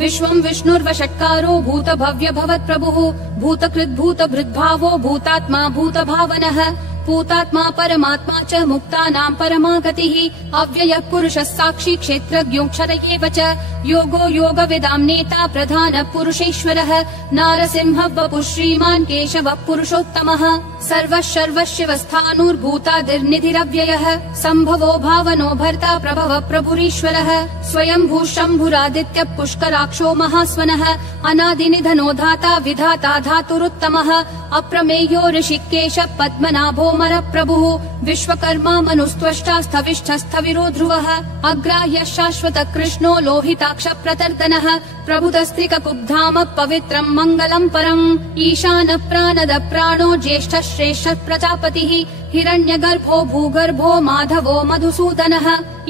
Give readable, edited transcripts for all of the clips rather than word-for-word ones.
विश्वं विष्णुर्वषट्कारो भूत भव्य भवत् प्रभुः भूतकृद् भूत भृद्भावो भूतात्मा भूत भावनः भूतात्मा परमात्मा च मुक्तानां परमा गतिः अव्ययः पुरुषः साक्षी क्षेत्रज्ञोऽक्षर एव च योगो योगविदां नेता प्रधानः पुरुषेश्वरः नारसिंहः वपुः श्रीमान् केशवः पुरुषोत्तमः सर्वः सर्वशिवस्थाणुर्भूतादिर्निधिरव्ययः सम्भवो भावनो भर्ता प्रभवः प्रभुरीश्वरः स्वयंभू शम्भुरादित्यः पुष्कराक्षो महास्वनः अनादिनिधनो धाता विधाता धातुरुत्तमः अप्रमेयो ऋषिकेशः पद्मनाभो प्रभुः विश्वकर्मा मनुस्त्वष्टा स्थविष्ठस्थविरो ध्रुवः अग्राह्यः शाश्वत कृष्णो लोहिताक्ष प्रतर्दनः प्रभुतस्त्रिककुब्धाम पवित्रम् मङ्गलम् परम् ईशानः प्राणद प्राणो ज्येष्ठः श्रेष्ठः प्रजापतिः हिरण्यगर्भो भूगर्भो माधवो मधुसूदनः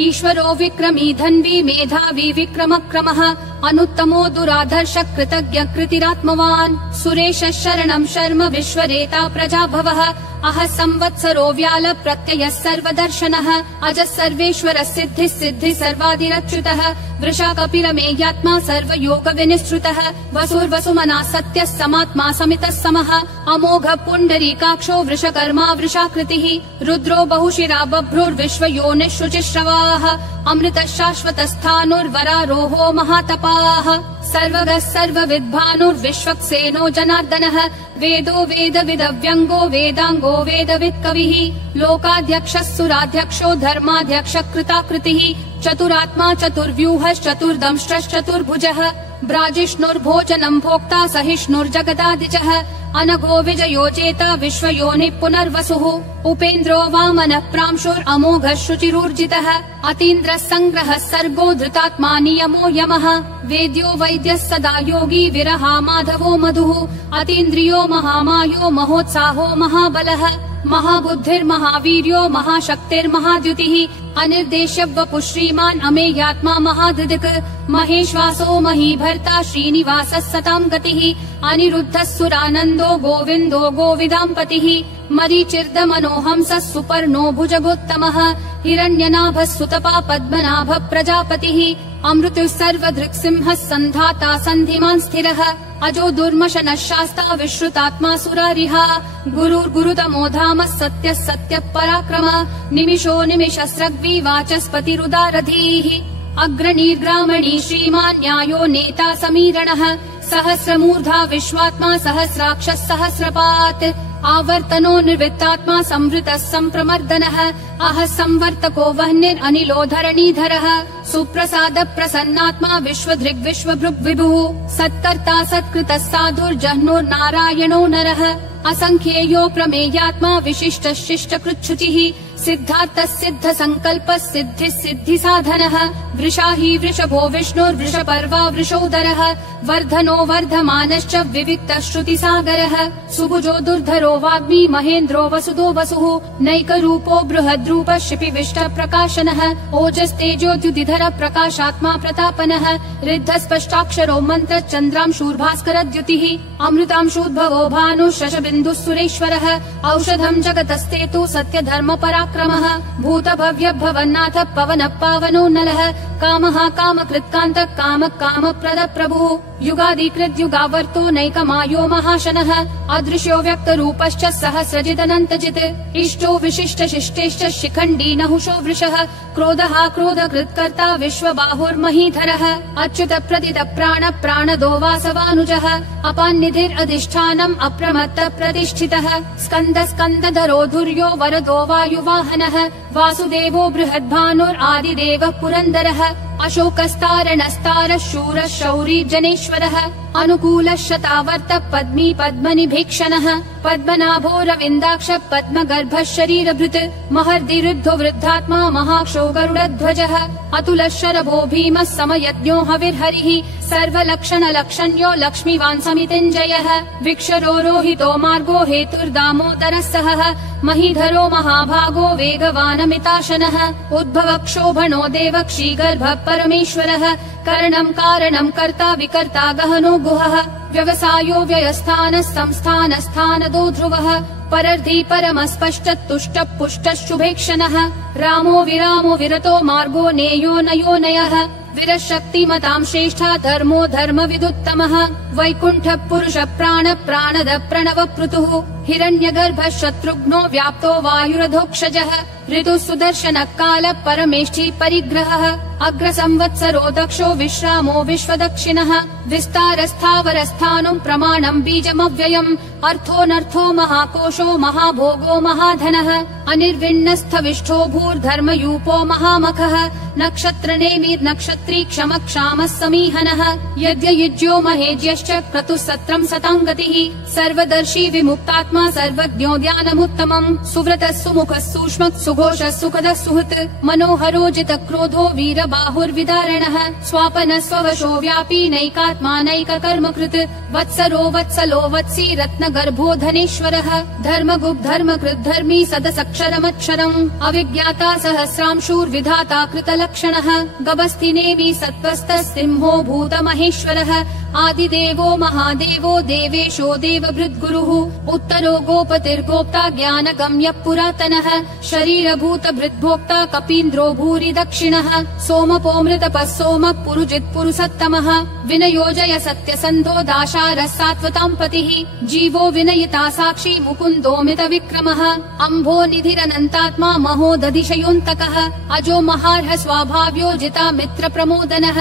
ईश्वरो विक्रमी धन्वी मेधावी विक्रमक्रमः अनुत्तमो दुराधर्ष कृतज्ञ कृतिरात्मवान् सुरेशः शरणम् शर्म विश्वरेता प्रजाभवः अह संवत्सरो व्याल प्रत्ययः सर्वदर्शनः अजः सर्वेश्वरः सिद्धिः सिद्धिः सर्वादिरच्युतः वृषा कपिलमेयात्मा सर्वयोग विनिश्रुतः वसुर्वसुमना सत्यः समात्मा समितः समः अमोघ पुण्डरीकाक्षो वृषकर्मा वृषाकृतिः रुद्रो बहुशिरा बभ्रुर्विश्वयोनिः शुचिश्रवाः अमृतः शाश्वतस्थाणुर्वरारोहो महातपाः सर्वगः सर्वविद्भानुर्विश्वक्सेनो जनार्दनः वेदो वेदविदव्यङ्गो वेदाङ्गो वेदवित्कविः लोकाध्यक्षः सुराध्यक्षो धर्माध्यक्षः कृताकृतिः चतुरात्मा चतुर्व्यूहश्चतुर्दंष्ट्रश्चतुर्भुजः ब्राजिष्णुर्भोजनम् भोक्ता सहिष्णुर्जगदादिजः अनघो विजयोजेता विश्वयोनिः पुनर्वसुः उपेन्द्रो वामनः प्रांशुरमोघः शुचिरूर्जितः अतीन्द्रः सङ्ग्रहः सर्गो धृतात्मा नियमो यमः वेद्यो वैद्यः सदा योगी विरहा माधवो मधुः अतीन्द्रियो महामायो महोत्साहो महाबलः महाबुद्धिर्महावीर्यो महाशक्तिर्महाद्युतिः अनिर्देश्य वपुः श्रीमान् अमेयात्मा महाधृदिक् महेश्वासो महीभर्ता श्रीनिवासः सतां गतिः अनिरुद्धः सुरानन्दो गोविन्दो गोविदाम्पतिः मरीचिर्दमनोहंसः सुपर्णो भुजगोत्तमः हिरण्यनाभः सुतपा पद्मनाभः प्रजापतिः अमृतः सर्वधृक्सिंहः सन्धाता सन्धिमान् स्थिरः अजो दुर्मशनः शास्ता विश्रुतात्मा सुरारिः गुरुर्गुरुतमो धामः सत्यः सत्यः पराक्रमः निमिषो निमिषस्रग्वी वाचस्पतिरुदारधीः अग्रणीर्ग्रामणी श्रीमान् न्यायो नेता समीरणः सहस्रमूर्धा विश्वात्मा सहस्राक्षः सहस्रपात् आवर्तनो निर्वित्तात्मा संवृतः सम्प्रमर्दनः अह संवर्तको वह्निरनिलो धरणीधरः सुप्रसाद प्रसन्नात्मा विश्वधृग्विश्वभृग् विभुः सत्कर्ता सत्कृतः साधुर्जह्नुर्नारायणो नरः असंख्येयो प्रमेयात्मा विशिष्टः शिष्टकृच्छुचिः सिद्धार्थः सिद्ध संकल्पः सिद्धिः सिद्धि साधनः वृषाही वृषभो विष्णुर्वृषपर्वा वृषोदरः वर्धनो वर्धमानश्च विविक्तः श्रुतिसागरः सुभुजो दुर्धरो वाग्मी महेन्द्रो वसुदो वसुः नैकरूपो बृहद्रूपः शिपिविष्ट प्रकाशनः ओजस्तेजोद्युतिधर प्रकाशात्मा प्रतापनः ऋद्धस्पष्टाक्षरो मन्त्र चन्द्रांशूर्भास्करद्युतिः अमृतांशूद्भवो भानुः शशबिन्दुः सुरेश्वरः औषधम् जगतस्तेतु सत्यधर्म पराक्रमः भूत भव्य भवन्नाथ पवन पावनो नलः कामः कामकृत्कान्तः काम कामप्रद प्रभुः युगादिकृत् युगावर्तो नैकमायो महाशनः अदृश्यो व्यक्तरूपश्च सहस्रजिदनन्तजित् इष्टो विशिष्ट शिष्टेश्च शिखण्डी नहुषो वृषः क्रोधः क्रोधकृत्कर्ता विश्वबाहुर्महीधरः अच्युत प्रदित प्राण प्राणदो वासवानुजः अपान्निधिरधिष्ठानम् अप्रमत्त प्रतिष्ठितः स्कन्द स्कन्दधरो धुर्यो वरदो वायुवाहनः वासुदेवो बृहद्भानुरादिदेवः पुरन्दरः अशोकस्तारणस्तारः शूरः शौरी जनेश्वरः अनुकूलः शतावर्त पद्मी पद्मनिभीक्षणः पद्मनाभो रविन्दाक्ष पद्मगर्भः शरीरभृत् महर्दिरुद्धो वृद्धात्मा महाक्षो गरुडध्वजः अतुलः शरभो भीमः समयज्ञो हविर्हरिः सर्वलक्षणलक्षण्यो लक्ष्मीवान् समितिञ्जयः विक्षरो रोहितो मार्गो हेतुर्दामोदरः सहः महीधरो महाभागो वेगवानमिताशनः उद्भव क्षोभणो देवक्षीगर्भ परमेश्वरः करणं कारणं कर्ता विकर्ता गहनो गुहः व्यवसायो व्ययस्थानः संस्थानस्थानदो ध्रुवः परर्धी परमस्पष्टः तुष्टः पुष्टः शुभेक्षणः रामो विरामो विरतो मार्गो नेयो नयो नयः विरशक्तिमतां श्रेष्ठा धर्मो धर्मविदुत्तमः वैकुण्ठः पुरुष प्राण प्राणद प्रणव पृथुः हिरण्यगर्भः शत्रुघ्नो व्याप्तो वायुरधोक्षजः ऋतुः सुदर्शनः कालः परमेष्ठी परिग्रहः अग्रसंवत्सरो दक्षो विश्रामो विश्वदक्षिणः विस्तारस्थावरस्थानं प्रमाणं बीजमव्ययम् अर्थोऽनर्थो महाकोशो महाभोगो महाधनः अनिर्विण्णस्थविष्ठो भूर्धर्मयूपो महामखः नक्षत्रनेमिर्नक्षत्री क्षमः क्षामः समीहनः यज्ञयुज्यो महेज्यश्च क्रतुः सत्रं सतां गतिः सर्वदर्शी विमुक्तात्मा सर्वज्ञो ध्यानमुत्तमम् सुव्रतः सुमुखः सूक्ष्मः सुघोषः सुखदः सुहृत् मनोहरो जितक्रोधो वीरबाहुर्विदारणः स्वापनः स्ववशो व्यापी नैकात्मा नैककर्मकृत् वत्सरो वत्सलो वत्सी रत्नगर्भो धनेश्वरः धर्मगुप् धर्मकृत् धर्मी सदसक्षरमक्षरम् अविज्ञाता सहस्रांशूर्विधाता कृतलक्षणः गभस्तिनेमि सत्त्वस्थः सिंहो भूतमहेश्वरः आदिदेवो महादेवो देवेशो देवभृद्गुरुः उत्तरो गोपतिर्गोप्ता ज्ञानगम्यः पुरातनः शरीरभूतभृद्भोक्ता कपीन्द्रो भूरि दक्षिणः सोमपोऽमृतपः सोमः पुरुजित् पुरुषोत्तमः विनयोजय सत्यसन्धो दाशारः सात्वतां पतिः जीवो विनयिता साक्षी मुकुन्दोमित विक्रमः अम्भो निधिरनन्तात्मा महोदधिशयोऽन्तकः अजो महार्ह स्वाभाव्यो जिता मित्र प्रमोदनः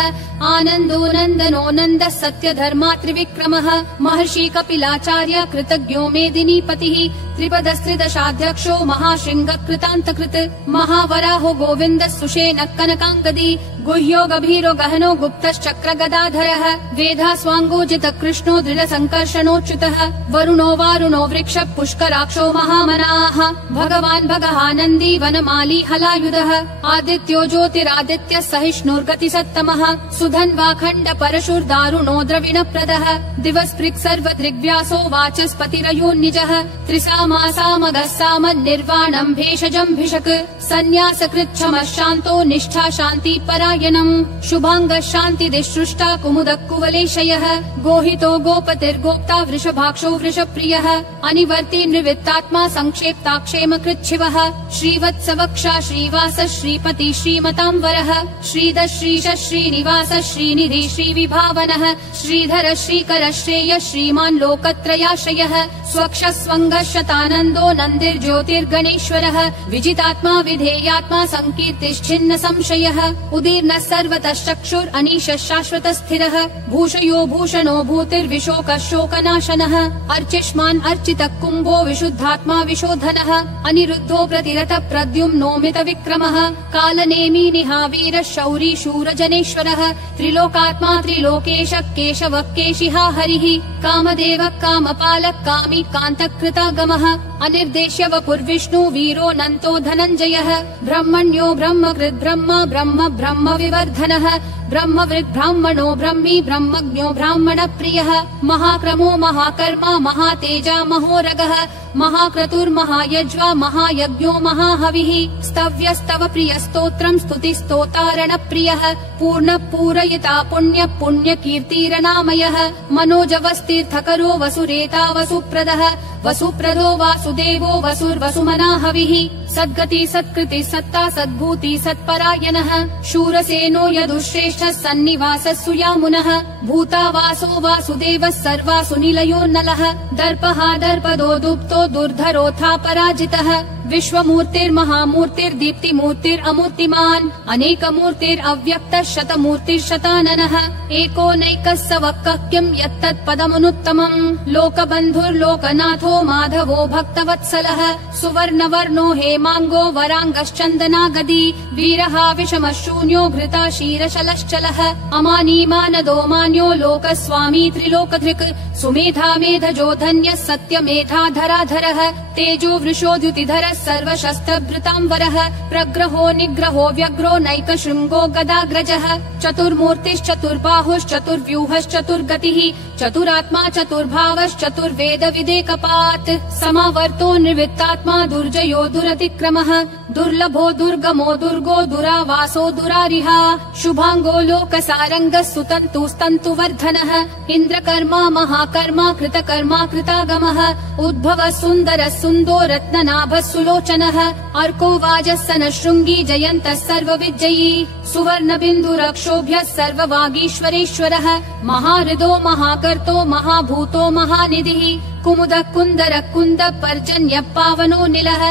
आनन्दो नन्दनो नन्दः सत्यधर्मा त्रिविक्रमः महर्षि कपिलाचार्य कृतज्ञो मेदिनीपतिः त्रिपदस्त्रिदशाध्यक्षो महाशृङ्ग कृतान्तकृत् महावराहो गोविन्दः सुषेणः कनकाङ्गदी गुह्यो गभीरो गहनो गुप्तश्चक्र गदाधरः वेधास्वाङ्गोजित कृष्णो दृढसङ्कर्षणोच्युतः वरुणो वारुणो वृक्ष पुष्कराक्षो महामनाः भगवान् भगहानन्दी वनमाली हलायुधः आदित्यो ज्योतिरादित्यः सहिष्णुर्गतिसत्तमः सुधन्वाखण्ड परशुर्दारुणो द्रविणप्रदः दिवस्पृक् सर्वदृग्व्यासो वाचस्पतिरयोन्निजः त्रिसामासामगः सामन्निर्वाणम् भेषजम् भिषक् सन्न्यासकृच्छमः शान्तो निष्ठा शान्ति परायणम् शुभाङ्गः शान्तिदिसृष्टा कुमुदः कुवलेशयः गोहितो गोपतिर्गोप्ता वृषभाक्षो वृषप्रियः अनिवर्ति निवृत्तात्मा संक्षेप्ता क्षेमकृच्छिवः श्रीवत्सवक्षा श्रीवास श्रीपति श्रीमताम्बरः श्रीधः श्रीश श्रीनिवास श्रीनिधि श्रीविभावनः श्रीधर श्रीकर श्रेय श्रीमान् लोकत्रयाश्रयः स्वक्ष स्वङ्गः शतानन्दो नन्दिर्ज्योतिर्गणेश्वरः विजितात्मा विधेयात्मा संकीर्तिश्छिन्न संशयः उदीर्णः सर्वतः चक्षुर् अनीशः शाश्वतः स्थिरः भूषयो भूषणो भूतिर्विशोकः शोकनाशनः अर्चिष्मान् अर्चितः कुम्भो विशुद्धात्मा विशोधनः अनिरुद्धो प्रतिरतः प्रद्युम्नोमित विक्रमः कालनेमी निहावीरः शौरी शूरजनेश्वरः त्रिलोकात्मा त्रिलोकेशः केशवः केशिहा हरिः कामदेवः कामपालः कामी कान्तकृतागमः अनिर्देश्य वपुर्विष्णु वीरो नन्तो धनञ्जयः ब्रह्मण्यो ब्रह्मकृद् ब्रह्म ब्रह्म ब्रह्म विवर्धनः ब्रह्मवृद् ब्राह्मणो ब्रह्मी ब्रह्मज्ञो ब्राह्मण प्रियः महाक्रमो महाकर्मा महातेजा महोरगः महाक्रतुर्महायज्वा महायज्ञो महाहविः स्तव्यस्तव प्रियस्तोत्रम् स्तुतिस्तोतारण प्रियः पूर्ण पूरयिता पुण्य पुण्य कीर्तिरनामयः मनोजवस्तीर्थकरो वसुरेता वसुप्रदः वसुप्रदो वासुदेवो वसुर्वसुमनाहविः सद्गति सत्कृति सत्ता सद्भूति सत्परायणः शूरसेनो यदुश्रेष्ठः सन्निवासः सुयामुनः भूतावासो वासुदेवः सर्वासु निलयो नलः दर्पहा दर्पदो दुप्तो दुर्धरोऽथा पराजितः विश्वमूर्तिर्महामूर्तिर्दीप्तिमूर्तिरमूर्तिमान् अनेकमूर्तिरव्यक्तः शतमूर्तिर्शताननः एकोनैकः स वक्कः किम् यत्तत्पदमनुत्तमम् लोकबन्धुर्लोकनाथो माधवो भक्तवत्सलः सुवर्णवर्णो हेमाङ्गो वराङ्गश्चन्दनागदी वीरः विषमः शून्यो घृता शीरशलश्चलः अमानीमानदो मान्यो लोकस्वामी त्रिलोकधृक् सुमेधा मेधजो धन्यः सत्यमेधाधराधरः तेजो वृषोद्युतिधरः सर्वशस्त्रभृताम्बरः प्रग्रहो निग्रहो व्यग्रो नैकशृङ्गो गदाग्रजः चतुर्मूर्तिश्चतुर्बाहुश्चतुर्व्यूहश्चतुर्गतिः चतुरात्मा चतुर्भावश्चतुर्वेद विदेकपात् समावर्तो निवृत्तात्मा दुर्जयो दुरतिक्रमः विक्रमः दुर्लभो दुर्गमो दुर्गो दुरावासो दुरारिहा शुभांगो लोकसारंगः सुतन्तुस्तन्तुवर्धनः इन्द्रकर्मा महाकर्मा कृतकर्मा कृतागमः उद्भवः सुन्दरः सुन्दो रत्ननाभः सुलोचनः अर्को वाजस्सनः शृङ्गी जयन्तः सर्वविजयी सुवर्णबिन्दुरक्षोभ्यः सर्ववागीश्वरेश्वरः महाहृदो महाकर्तो महाभूतो महानिधिः कुमुदः कुन्दरः कुन्दः पर्जन्यः पावनो निलः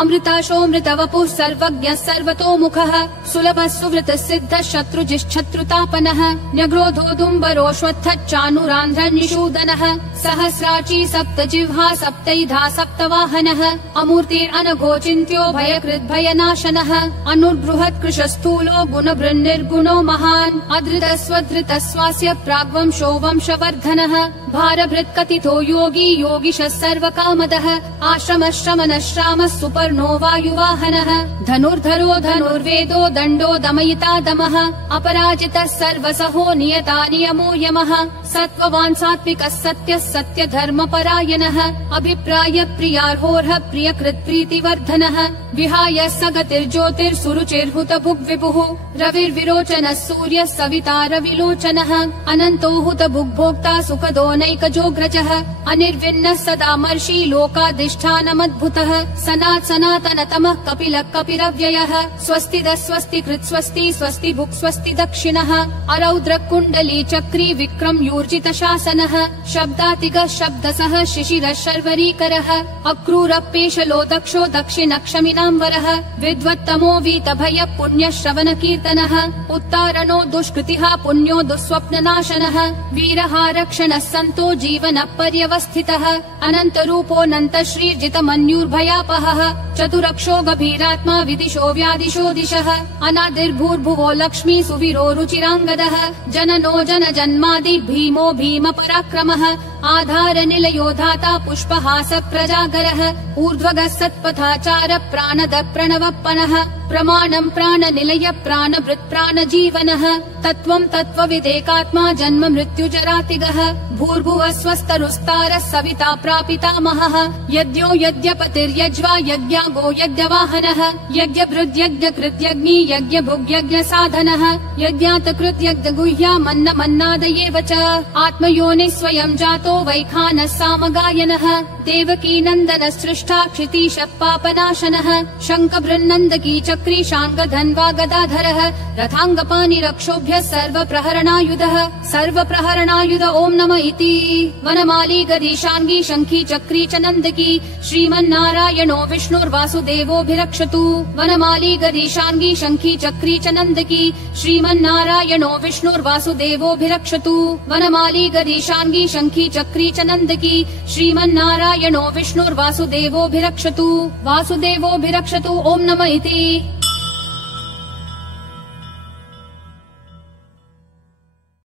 अमृताशोऽमृतवपुः सर्वज्ञः सर्वतोमुखः सुलभः सुवृतः सिद्धः शत्रुजिश्शत्रुतापनः न्यग्रोधोदुम्बरोऽश्वत्थः चानुरान्ध्रः निषूदनः सहस्राची सप्तजिह्वा सप्तैधा सप्तवाहनः अमूर्तिरनघोचिन्त्यो भयकृद्भयनाशनः अनुर्बृहत् कृशस्थूलो गुणभृन्निर्गुणो महान् अधृतस्वधृतः स्वास्य प्राग्वंशो वंशवर्धनः भारभृत्कथितो योगी योगिशः सर्वकामदः आश्रमः श्रमणः श्रामः सुपर्णो वायुवाहनः धनुर्धरो धनुर्वेदो दण्डो दमयिता दमः अपराजितः सर्वसहो नियता नियमो यमः सत्त्ववान् सात्विकः सत्यः सत्यधर्मपरायणः अभिप्राय प्रियार्होर्ह प्रियकृत् प्रीतिवर्धनः विहाय सगतिर्ज्योतिर्सुरुचिर्हुतभुग् विभुः रविर्विरोचनः सूर्यः सविता रविलोचनः अनन्तो हुतभुग्भोक्ता सुखदो नैकजोग्रजः अनिर्विन्नः सदा मर्षि लोकाधिष्ठानमद्भुतः सनातनतमः कपिलः कपिरव्ययः स्वस्तिदः स्वस्तिकृत् स्वस्ति स्वस्ति भुक् स्वस्ति दक्षिणः अरौद्र कुण्डली चक्री विक्रम यूर्जित शासनः शब्दातिगः शब्दसः शिशिरः शर्वरीकरः अक्रूरपेशलो दक्षो दक्षिणक्षमिनाम्बरः विद्वत्तमो वीतभय पुण्य श्रवण कीर्तनः उत्तारणो दुष्कृतिः पुण्यो दुःस्वप्ननाशनः वीरः रक्षणः सन्तो जीवन पर्यवस्थितः अनन्तरूपोऽनन्त श्रीर्जितमन्युर्भयापहः चतुरक्षो गभीरात्मा विदिशो व्यादिशो दिशः अनादिर्भूर्भुवो लक्ष्मी सुवीरो रुचिराङ्गदः जननो जन जन्मादि भीमो भीम पराक्रमः आधार निलयो धाता पुष्पहास प्रजागरः ऊर्ध्वगः सत्पथाचार प्राणद प्रणवप्पनः प्रमाणम् प्राणनिलय प्राणभृत् प्राणजीवनः तत्त्वम् तत्त्वविदेकात्मा जन्म मृत्युजरातिगः भूर्भुवः स्वस्तरुस्तारः सविता प्रापितामहः यज्ञो यज्ञपतिर्यज्वा यज्ञागो यज्ञवाहनः यज्ञभृद्यज्ञकृत्यग्नि यज्ञभुग्यज्ञसाधनः यज्ञातकृत्यज्ञगुह्या मन्नादयेव च आत्मयोनिः स्वयं जातो वैखानः सामगायनः देवकी नन्दनः सृष्टा क्षितीश पापनाशनः शङ्खभृन्नन्दकी चक्री शाङ्गधन्वा गदाधरः रथाङ्गपाणिरक्षोभ्यः सर्वप्रहरणायुधः सर्वप्रहरणायुध ॐ नमः इति वनमाली गदीशाङ्गी शङ्खी चक्री च नन्दकी श्रीमन्नारायणो विष्णुर्वासुदेवोऽभिरक्षतु वनमाली गदीशाङ्गी शङ्खी चक्री च नन्दकी श्रीमन्नारायणो विष्णुर्वासुदेवोऽभिरक्षतु वनमाली गदीशाङ्गी शङ्खी चक्री च नन्दकी श्रीमन्नारायणो विष्णुर्वासुदेवोऽभिरक्षतु वासुदेवोऽभिरक्षतु ॐ नमः इति